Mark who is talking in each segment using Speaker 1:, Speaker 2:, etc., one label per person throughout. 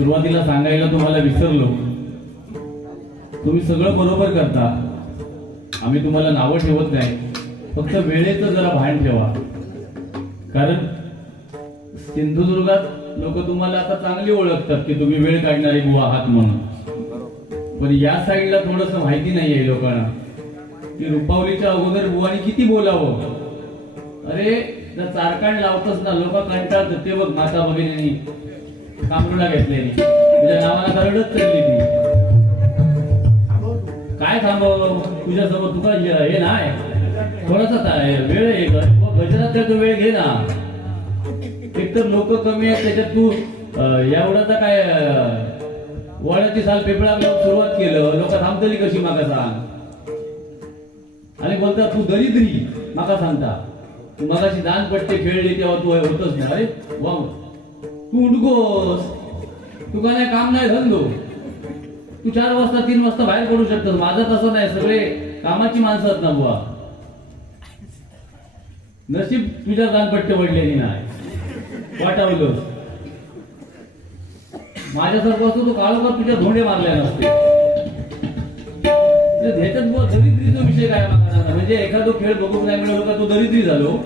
Speaker 1: सुरुवातीला सांगायला तुम्हाला विसरलो. तुम्ही सगळं बरोबर करता. आम्ही तुम्हाला नावं ठेवत नाही. फक्त वेळेचं जरा भान ठेवा. कारण सिंधुदुर्गात लोक तुम्हाला आता चांगली ओळखतात की तुम्ही वेळ काढणारे बुवा आहात म्हणून. पण या साईडला थोडस माहिती नाही आहे लोकांना. की रुपावलीच्या अगोदर बुवानी किती बोलावं? अरे जर चारकाण लावतच ना. लोक कंटाळतात. ते बघ माता भगिनी कामरूला घेतलेली तुझ्या नावाला करडच चढली ती काय थांबव तुझ्यासोबत तुका हे नाही. थोडासा वेळ आहे गजरात तर तू वेळ घे ना. एकतर लोक कमी आहेत त्याच्यात तू अं, तर काय अं, वळाची साल पेपळा सुरुवात केलं. लोक थांबतली कशी माका सांग? आणि बोलता तू दरिद्री. माका सांगता. तू मगाशी दान पट्टे खेळली तेव्हा तू होतच नाही. अरे वा तू उठकोस तू काय नाही काम नाही धंदो तू चार वाजता तीन वाजता बाहेर पडू शकतो माझं तसं नाही सगळे कामाची माणसं आहेत ना बुवा. नशीब तुझ्या दानपट्टे पडलेली नाही. वाटावलं. माझ्यासारखं असतो तू काळोखात तुझ्या धोंडे मारले नसते. ह्याच्यात बुवा दरिद्रीचा विषय काय म्हणजे एखादो खेळ बघून नाही मिळवलं का तो दरिद्री झालो?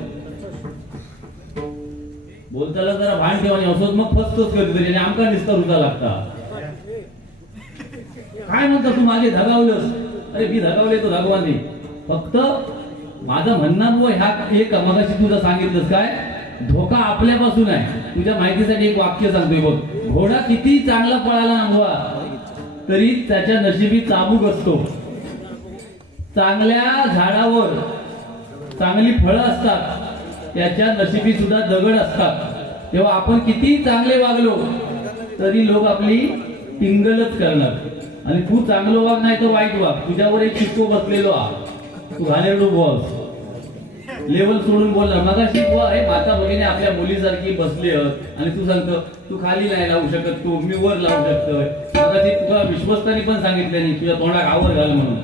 Speaker 1: बोलताना जरा भान ठेवा असोत मग फसतोच कधीतरी आणि आमका निस्तार होता लागता. काय म्हणता तू मागे धगावलंस? अरे मी धगावले तो धगवाने. फक्त माझं म्हणणं बुवा ह्या एक मगाशी तुझं सांगितलंस काय? धोका आपल्यापासून आहे. तुझ्या माहितीसाठी एक वाक्य सांगतोय बघ. घोडा किती चांगला पळाला अंगवा तरी त्याच्या नशिबी चाबूक असतो. चांगल्या झाडावर चांगली फळं असतात. त्याच्या नशिबी सुद्धा दगड असतात. तेव्हा आपण किती चांगले वागलो तरी लोक आपली टिंगलच करणार. आणि तू चांगलं वाग नाही तर वाईट वाग. तुझ्यावर एक शिक्को बसलेलो हा तू घालेलो बॉस लेवल सोडून बोलणार मगाशी शिकवा हे माता भगिनी आपल्या मुलीसारखी बसली आणि तू सांगतो तू खाली नाही लावू शकत तू मी वर लावू शकतोय. मगाशी तुला विश्वस्तानी पण सांगितलं नाही तुझ्या तोंडात आवर घाल म्हणून.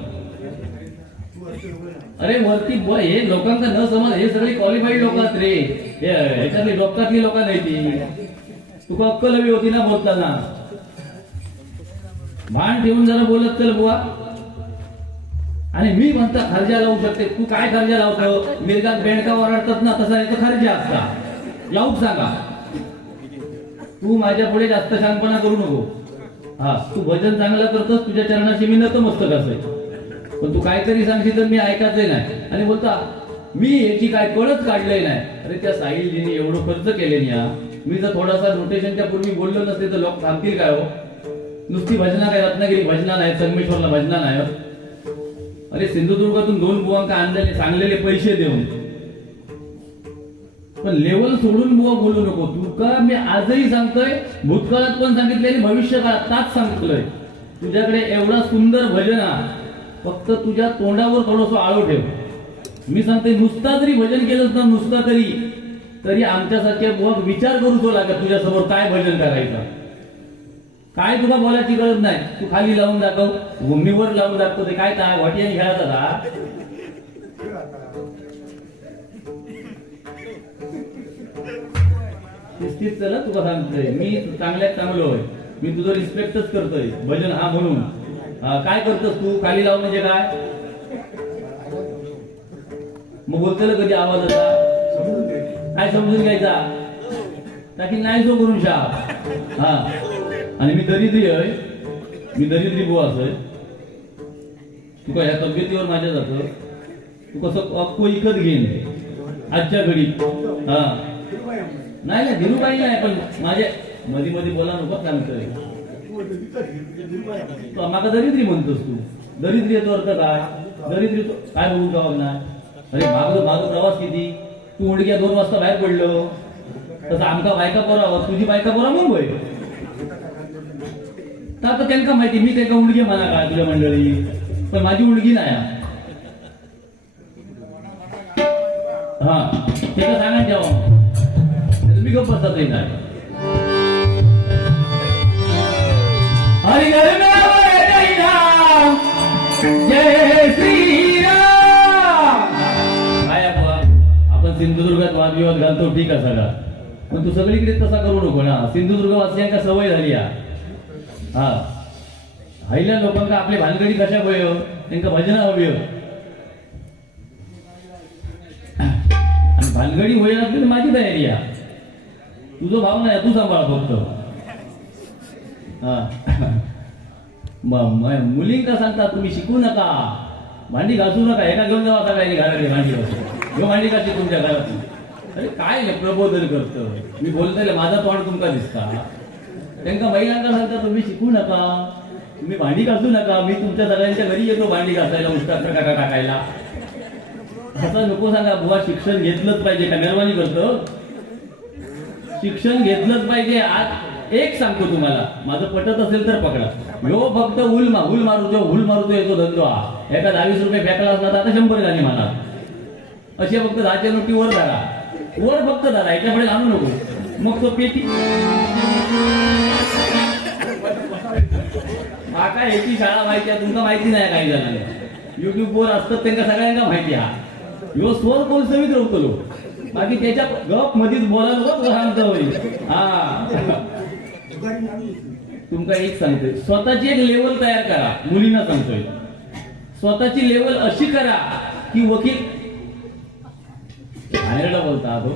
Speaker 1: अरे वरती बुवा हे लोकांचा न समज हे सगळी क्वालिफाईड लोक आहेत रे. याच्यातली डॉक्टरातली लोक नाही ती. तुका अक्कल हवी होती ना बोलताना? भान ठेवून जरा बोलत चल बुवा. आणि मी म्हणता खर्जा लावू शकते. तू काय खर्जा लावतो? मिरगा बेंडका ओरडतात ना तसा याचा खर्जा असता. लावूक सांगा. तू माझ्या पुढे जास्त शांतपणा करू नको. हा तू भजन चांगलं करतोस तुझ्या चरणाशी मी नतमस्तक असेल. पण तू काहीतरी सांगशील तर मी ऐकायचंय नाही. आणि बोलता मी याची काय कळत काढलंय नाही. अरे त्या साहिलजीने एवढं खर्च केले या मी जर थोडासा रोटेशनच्या पूर्वी बोललो नसते तर लोक थांबतील काय हो? नुसती भजना काय रत्नागिरी भजना नाही संगमेश्वरला भजना नाही हो. अरे सिंधुदुर्गातून दोन बुवांका आणलेले सांगलेले पैसे देऊन. पण लेवल सोडून बुवा बोलू नको. तुका मी आजही सांगतोय भूतकाळात पण सांगितले आणि भविष्यकाळात ताच सांगितलंय. तुझ्याकडे एवढा सुंदर भजन हा फक्त तुझ्या तोंडावर थोडस आळो ठेव. मी सांगते नुसता जरी भजन केलंच ना नुसता तरी तरी आमच्यासारख्या बुवा विचार करू तो लागत तुझ्या समोर काय भजन करायचं. काय तुला बोलायची गरज नाही. तू खाली लावून दाखव भूमीवर लावून दाखव ते काय काय वाटियाने खेळायचा का शिस्तीत चला तुला सांगतोय. मी चांगल्यात चांगलो आहे. मी तुझं रिस्पेक्टच करतोय. भजन हा म्हणून. काय करतोस तू? खाली लावून म्हणजे काय? मग बोलतेला कधी आवाज असा? काय समजून घ्यायचा? ताकी नाही जो करून शा हा. आणि मी दरिद्री आहे. मी दरिद्री बुवा असय तुका ह्या तब्येतीवर माझ्या जात? तू कसं अक्को इकत घेईन? आजच्या घडीत हा. नाही नाही धीरूबाई नाही पण माझ्या मध्ये मध्ये बोला नको सांगतोय. माका दरिद्री म्हणतोस तू. दरिद्री येतो अर्थ काय दरिद्री काय बघू का ना अरे माग माग प्रवास किती? तू उडक्या दोन वाजता बाहेर पडलो. तसं आमका बायका पोरा तुझी बायका बरा मग होय? तर आता त्यांना माहिती मी त्यांना उडगी म्हणा काय तुझ्या मंडळी? पण माझी उडगी नाही हा. हा. ते सांगा जेव्हा मी गप्प बसत नाही आपण सिंधुदुर्गात वादविवाद घालतो ठीक आहे सगळा. पण तू सगळीकडे तसा करू नको ना. सिंधुदुर्ग वासियांका सवय झाली हा हा. हायल्या लोकांका आपले भानगडी कशा पय त्यांना भजना हवी आणि भानगडी होईल माझी तयारी आहे तुझं भाव नाही तू सांभाळ फक्त. मुलींका सांगता तुम्ही शिकू नका. भांडी घासू नका. एका घेऊन जावा सगळ्यांनी घराकडे भांडी घासू घेऊ भांडी घासली तुमच्या घरात अरे काय हे प्रबोधन करतो? मी बोलतले माझा तोंड तुमका दिसता. त्यांका महिलांना सांगता तुम्ही शिकू नका. तुम्ही भांडी घासू नका. मी तुमच्या सगळ्यांच्या घरी येतो भांडी घासायला उष्टात टाका टाकायला. असं नको सांगा बुवा शिक्षण घेतलंच पाहिजे. का मेहरबानी करतो? शिक्षण घेतलंच पाहिजे. आज एक सांगतो तुम्हाला माझं पटत असेल तर पकडा. यो फक्त हुल मा हुल मारूचो हुल मारूचो येतो धंदो हा. एका दहावीस रुपये फेकला असला तर आता शंभर झाली मला असे फक्त दहाच्या नोटी वर धरा. वर फक्त धरा याच्याकडे आणू नको. मग तो पेटी काका याची शाळा माहिती आहे तुमका माहिती नाही काही जणांना. युट्यूब वर असतात त्यांना सगळ्यांना माहिती हा यो स्वर बोल समीत रवतलो बाकी त्याच्या गप मधीच बोलायला सांगतो हा. तुमका एक सांगतोय. स्वतःची एक लेवल तयार करा. मुलींना सांगतोय. स्वतःची लेवल अशी करा की वकील बाहेरला बोलता हो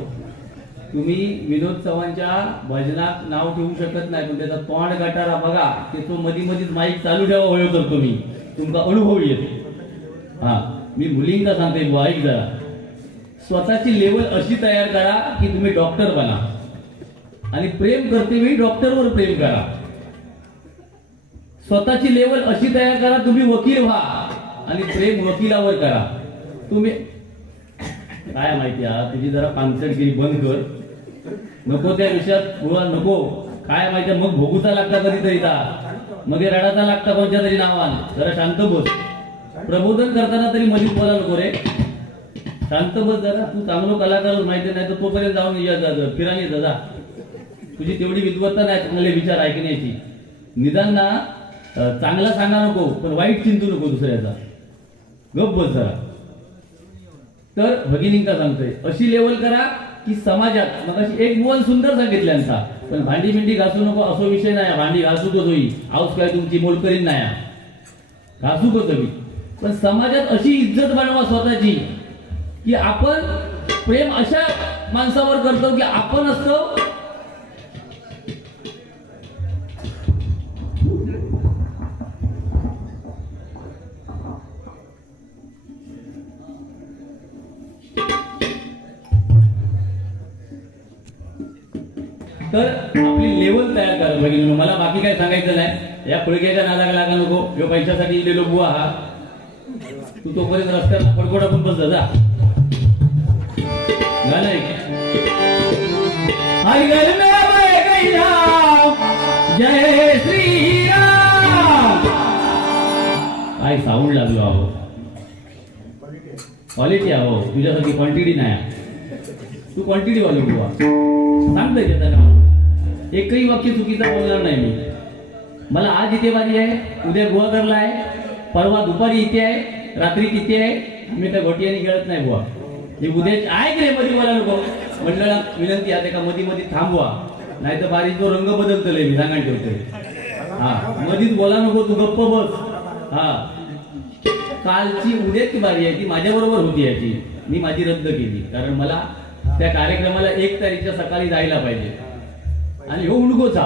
Speaker 1: तुम्ही विनोद चव्हाणच्या भजनात नाव ठेवू शकत नाही पण त्याचा तोंड गटारा बघा. ते तो मधी मधीच माईक चालू ठेवा होय तर मी. तुमचा अनुभव येतो. हा मी मुलींना सांगते ऐक जरा. स्वतःची लेवल अशी तयार करा की तुम्ही डॉक्टर बना. आणि प्रेम करते वेळी डॉक्टरवर प्रेम करा. स्वतःची लेवल अशी तयार करा तुम्ही वकील व्हा. आणि प्रेम वकिलावर करा. तुम्ही काय माहिती हा तुझी जरा पानसटगिरी बंद कर. नको त्या विषयात पुरा नको. काय माहिती मग भोगूचा लागता कधीतरी ता. मग रडाचा लागता कोणत्या तरी नावान. जरा शांत बस. प्रबोधन करताना तरी मधीच बोला नको रे. शांत बस जरा. तू चांगलो कलाकार माहिती नाही तर तोपर्यंत जाऊन या जा फिरायला जा. तुझी तेवढी विद्वत्ता नाही चांगले विचार ऐकण्याची. निदान ना चांगला सांगा नको पण वाईट चिंतू नको दुसऱ्याचा. गप बस जरा. तर भगिनींका सांगतोय अशी लेवल करा की समाजात मग अशी एक बोल सुंदर सांगितल्यांचा पण भांडी भिंडी घासू नको असो विषय नाही भांडी घासू तो होई. आऊस काय तुमची मोलकरीन नाही. घासू को मी पण समाजात अशी इज्जत बनवा स्वतःची की आपण प्रेम अशा माणसावर करतो की आपण असतो लेवल तयार करा. बघितलं मला बाकी काय सांगायचं नाही. या फुळक्याच्या नादाला लागा नको. ह्यो पैशासाठी इलेलो बुवा हा. तू तोपर्यंत रस्त्यात फडकोटा पण बस जा. जय श्री काय साऊंड लागलो आहो. क्वालिटी आहो. तुझ्यासाठी क्वांटिटी नाही. तू क्वांटिटी वालो बुवा. सांगतोय त्याचं एकही वाक्य चुकीचं बोलणार नाही मी. मला आज इथे बारी आहे उद्या गुहागरला आहे परवा दुपारी इथे आहे रात्री तिथे आहे. मी त्या घोटियाने खेळत नाही बुवा. हे उद्या ऐक रे मध्ये मला नको? मंडळात विनंती आहे का मध्ये मध्ये थांबवा. नाही तर बारीक तो रंग बदलतोय मी सांगा ठेवतोय. हा मधीच बोला नको तू गप्प बस. हा. कालची उद्याची बारी आहे ती माझ्याबरोबर होती याची. मी माझी रद्द केली. कारण मला त्या कार्यक्रमाला एक तारीखच्या सकाळी जायला पाहिजे. आणि ह्यो उडकोचा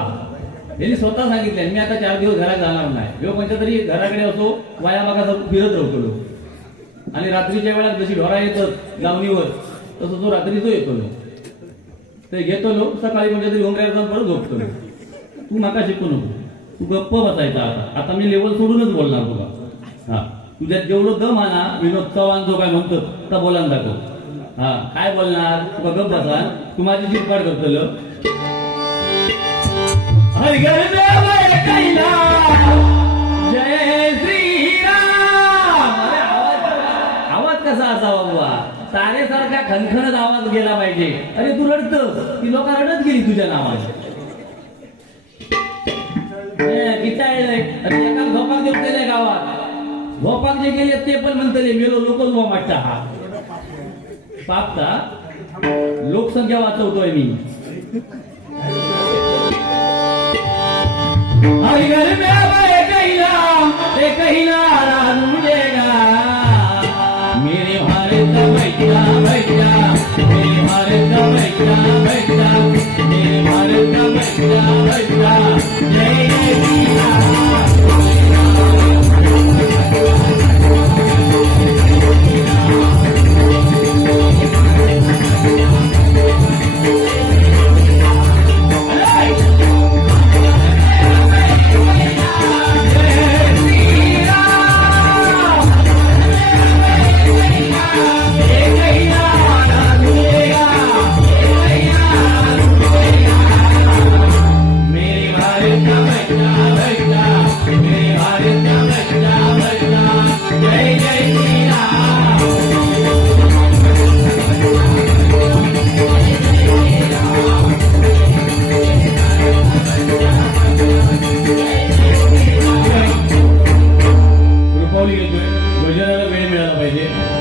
Speaker 1: यांनी स्वतः सांगितले मी आता चार दिवस घरात जाणार नाही. ह्यो कोणत्या तरी घराकडे असो वाया बागा फिरत राहतो आणि रात्रीच्या वेळात जशी ढोरा येतात गावणीवर तसं तो रात्रीचो येतो. लो. ते घेतो लो सकाळी म्हणजे तरी उमऱ्यावर जाऊन परत झोपतो तू नका शिकू नको. तू गप्प बसायचा आता. आता मी लेवल सोडूनच बोलणार तुला. हा. तुझ्यात जेवढं दम आणा विनोद चव्हाण जो काय म्हणतो तर बोला दाखव हा. काय बोलणार? तुका गप बसा. तू माझी चिरपाड करतलो तारेसारखा खणखणत आवाज गेला पाहिजे. अरे तू रडत ती लोक रडत गेली तुझ्या नावाने. किताळलंय अरे एका गावात. झोपाक जे गेले ते पण म्हणतले मेलो लोक उभा वाटता हा. पापता लोकसंख्या वाचवतोय मी. हर घर में अब एक ही नाम एक ही नारा गूंजेगा मेरे भारत का बैठा बैठा मेरे भारत का बैठा बैठा मेरे भारत का भजनाला वेळ मिळाला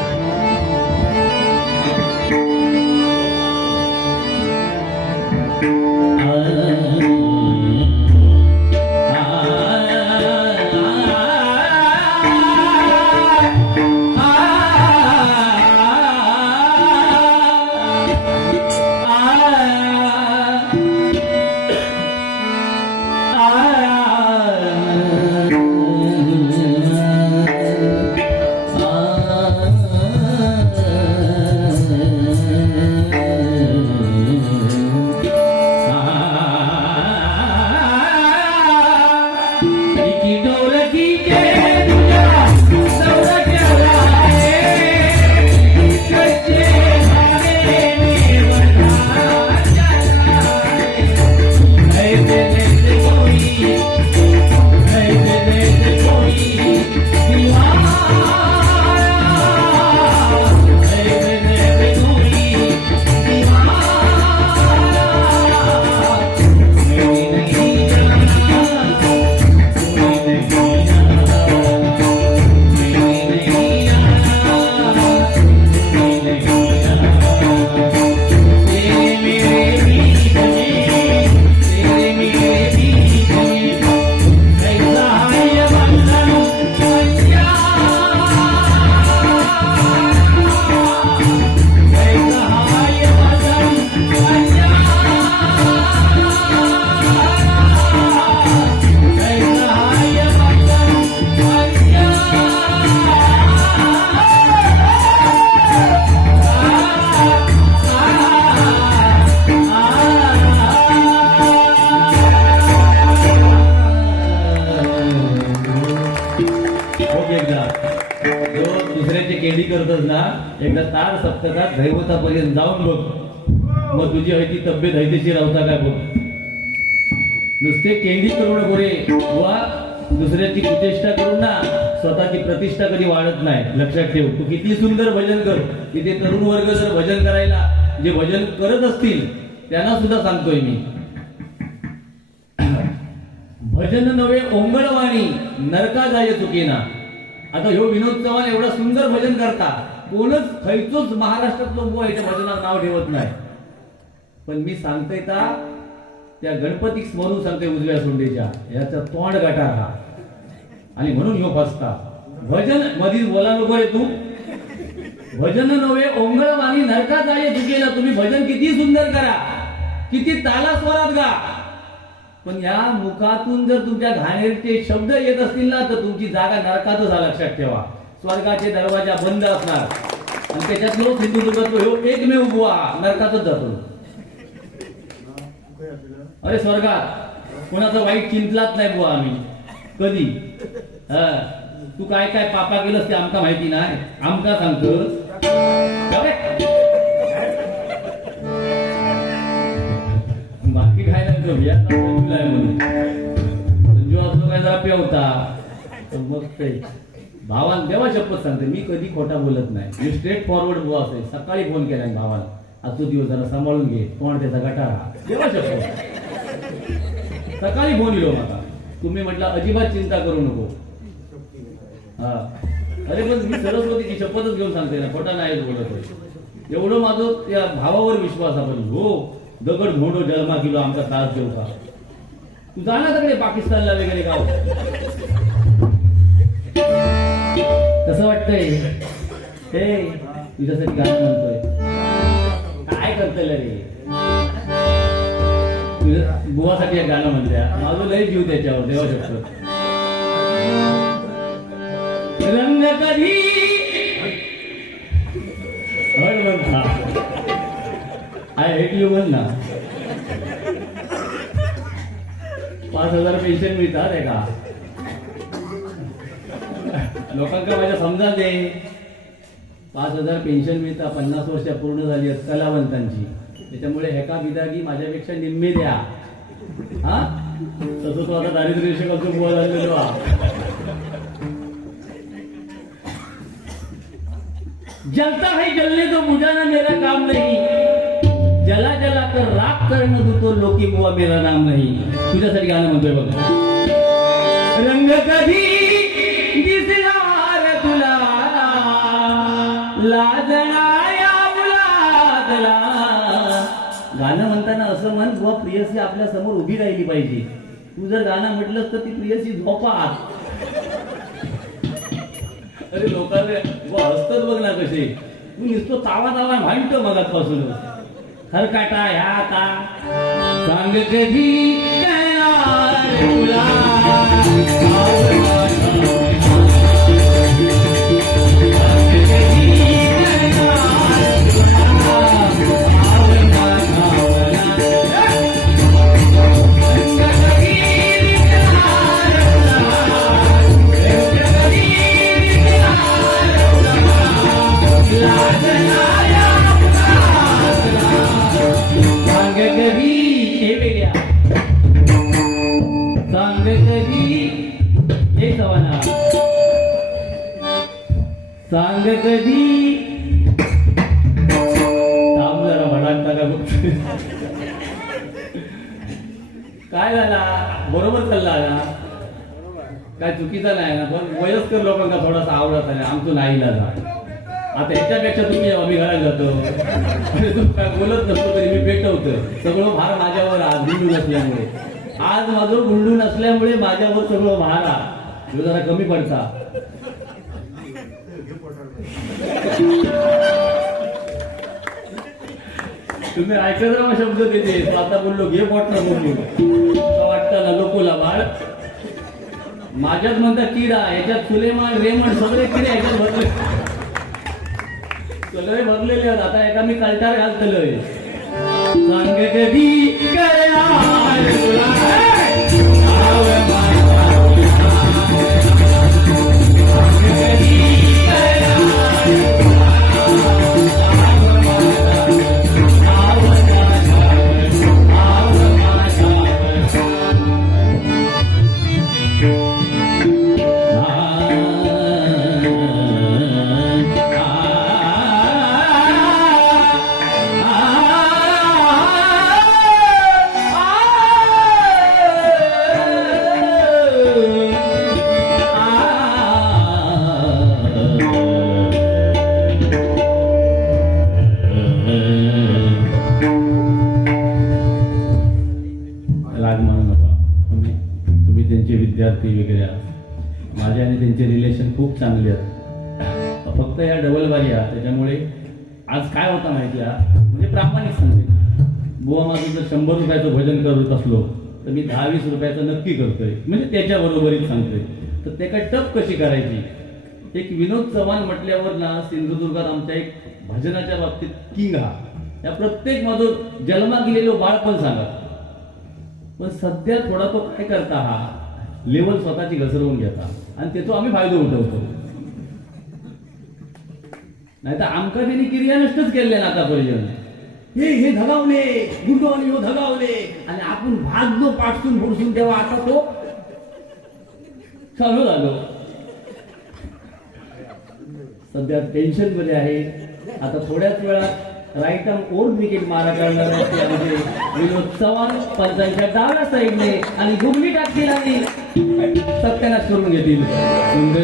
Speaker 1: Amen. दैवतापर्यंत जाऊन बघ. मग तुझी आहे ती तब्येत हैतीशी राहता काय बघ. नुसते केंद्री करू नको रे. दुसऱ्याची प्रतिष्ठा करून ना. स्वतःची प्रतिष्ठा कधी वाढत नाही. लक्षात ठेव. तू किती सुंदर भजन कर. तिथे तरुण वर्ग जर भजन करायला जे भजन करत असतील त्यांना सुद्धा सांगतोय मी. भजन नवे ओंगळवाणी. नरका जाय चुकीना. आता ह्यो विनोद चव्हाण एवढा सुंदर भजन करता. कोणच खैचूच महाराष्ट्रातलो बुवा याच्या भजनाला नाव ठेवत नाही. पण मी सांगतोय का त्या गणपतीक स्मरून सांगते उजव्या सोंडेच्या याचा तोंड गटार हा आणि म्हणून यो फसता भजन मधील बोला नको तू. भजन नव्हे ओंगळवाणी नरका जाय चुकेना तुम्ही भजन किती सुंदर करा. किती ताला स्वरात गा. पण या मुखातून जर तुमच्या घाणेरचे शब्द येत असतील ना तर तुमची जागा नरकातच आहे लक्षात ठेवा. स्वर्गाचे दरवाजा बंद असणार. आणि त्याच्यातलो सिंधुदुर्गात ह्यो एकमेव गुवा नरकातच जातो. अरे स्वर्गात कोणाचा वाईट चिंतलाच नाही बुवा आम्ही. कधी? हा. तू काय काय पापा केलंस ते आमका माहिती नाही. आमका सांगतो बाकी काय नाही म्हणून. संजू असलो काय जरा पेवता. तर मग ते भावान देवा शपथ सांगते मी कधी खोटा बोलत नाही. मी स्ट्रेट फॉरवर्ड बुवा असेल सकाळी फोन केला भावाला. आज तो दिवस जरा सांभाळून घे. कोण त्याचा गटारा देवा शपथ. सकाळी फोन येलो मला तुम्ही म्हटलं अजिबात चिंता करू नको. हा. अरे पण मी सरस्वतीची शपथच घेऊन सांगते ना. खोटा नाही बोलत एवढं माझं त्या भावावर विश्वास आपण हो दगड मोडो जन्मा किलो आमचा त्रास देऊ का? तू जाणार तिकडे पाकिस्तानला वगैरे गाव? कसं वाटतंय? हे तुझ्यासाठी गाणं म्हणतोय. काय करतोय रे? तुझ्या बुवासाठी एक गाणं म्हणत्या माझं लय जीव त्याच्यावर देवा शकतो. रंग कधी? हळ म्हणता आय हेट यू म्हण ना. पाच हजार पेन्शन मिळतात आहे का लोकांका माझ्या समजा दे पाच हजार पेन्शन मिळतात पन्नास वर्ष पूर्ण झाली आहेत कलावंतांची. त्याच्यामुळे एका विदागी माझ्यापेक्षा निम्मे द्या. हा? तसं तो आता दारिद्र्य रेषेपासून बुवा झालेलो जलता है जलने तो बुझाना मेरा काम नहीं. जला जला कर राख करणं तू तो लोकी बुवा मेरा नाम नाही. तुझ्यासाठी गाणं म्हणतोय बघा. रंग कधी गाणं म्हणताना असं म्हण बुवा प्रियसी आपल्यासमोर उभी राहिली पाहिजे. तू जर गाणं म्हटलंस तर ती प्रियसी झोपात अरे लोकांना असतच हसतात बघ ना कसे. तू नुसतो तावा तावा भांडतो मगापासून. खरकाटा ह्या आता सांग कधी तुला कधी थांब जरा काय झाला? बरोबर चालला ना काय चुकीचा नाही ना? पण वयस्कर लोकांना थोडासा आवडत नाही. आमचं नाही झाला आता याच्यापेक्षा तुम्ही आम्ही घरात जातो. आणि तू काय बोलत नसतो तरी मी पेटवतो सगळं भार माझ्यावर आज गुंडून असल्यामुळे. आज माझं गुंडून असल्यामुळे माझ्यावर सगळं भार हा जरा कमी पडता. तुम्ही ऐकत राहा शब्द देते. आता बोललो घे पोटला बोललो असं ना लोकोला बाळ. माझ्यात म्हणतात किडा याच्यात सुलेमान रेमंड सगळे किडे याच्यात भरले. सगळे भरलेले आहेत. आता एका मी कल्टार घालतलोय. सांग कधी करा माझं जर शंभर रुपयाचं भजन करत असलो तर मी दहा वीस रुपयाचं नक्की करतोय. म्हणजे त्याच्या बरोबरीत सांगतोय. तर ते काय टप कशी करायची? एक विनोद चव्हाण म्हटल्यावर ना सिंधुदुर्गात आमच्या एक भजनाच्या बाबतीत किंग हा. या प्रत्येक माझं जन्मात गेलेलो बाळपण सांगा. पण सध्या थोडा तो काय करता हा? लेवल स्वतःची घसरवून घेता. आणि त्याचा आम्ही फायदा उठवतो. नाही तर आमका त्यांनी किर्या नष्टच केले ना आतापर्यंत हे हे धगावले गुंडो आणि धगावले. आणि आपण भाजलो पाठसून फोडसून तेव्हा आता तो चालू झालो. सध्या टेन्शनमध्ये आहे. आता थोड्याच वेळात राईट आर्म ओर विकेट मारा करणार आहे. म्हणजे विनोद चव्हाण पंचांच्या डाव्या साईडने आणि गुगली टाकतील आणि सत्यानाश करून घेतील. सुंदर